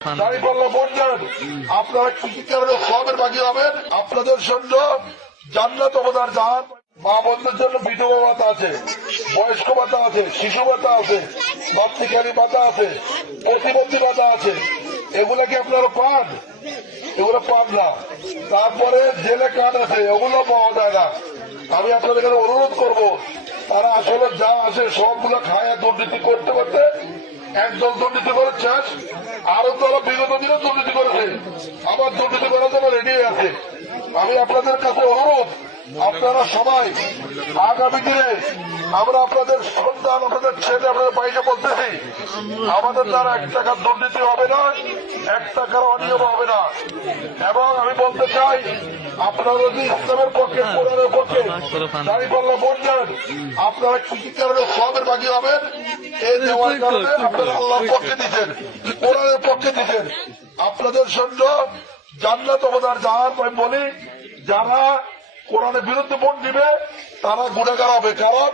দাঁড়িপাল্লা বললেন আপনারা কি কি কারণে সবের বাকি হবেন। আপনাদের জন্য জান্নাত অবদার জাহান, মা বোনদের জন্য বিধবা ভাতা আছে, বয়স্ক ভাতা আছে, শিশু ভাতা আছে, মাতৃকালী ভাতা আছে, প্রতিবন্ধী ভাতা আছে। এগুলা কি আপনারা পান? এগুলো পান না। তারপরে জেলে কার্ড আছে, ওগুলো পাওয়া যায় না। আমি আপনাদের কাছে অনুরোধ করবো, তারা আসলে যা আছে সবগুলো খায় দুর্নীতি করতে করতে একদল দুর্নীতি করে শেষ, আরো তারা বিগত দিনে দুর্নীতি করেছে, আবার দুর্নীতি করার জন্য রেডি আছে। আমি আপনাদের কাছে অনুরোধ, আপনারা সবাই আগামী দিনে আমরা আপনাদের সন্তান, আপনাদের ছেলে, আপনাদের বাইকে বলতেছি, আমাদের দ্বারা 1 টাকার দুর্নীতি হবে না, 1 টাকার অনিয়ম হবে না। এবং আমি বলতে চাই, আপনারা যদি ইসলামের পক্ষে, কোরআনের পক্ষে দাঁড়িপাল্লা বললেন আপনারা কি কি কারণে সবের বাকি হবেন, এই দেওয়ার কারণে আপনারা আল্লাহর পক্ষে দিচ্ছেন, কোরআনের পক্ষে দিচ্ছেন। আপনাদের জন্য জান্নাত অবদার জাহান। আমি বলি, যারা কোরআনের বিরুদ্ধে ভোট দিবে তারা গুণাগার হবে। কারণ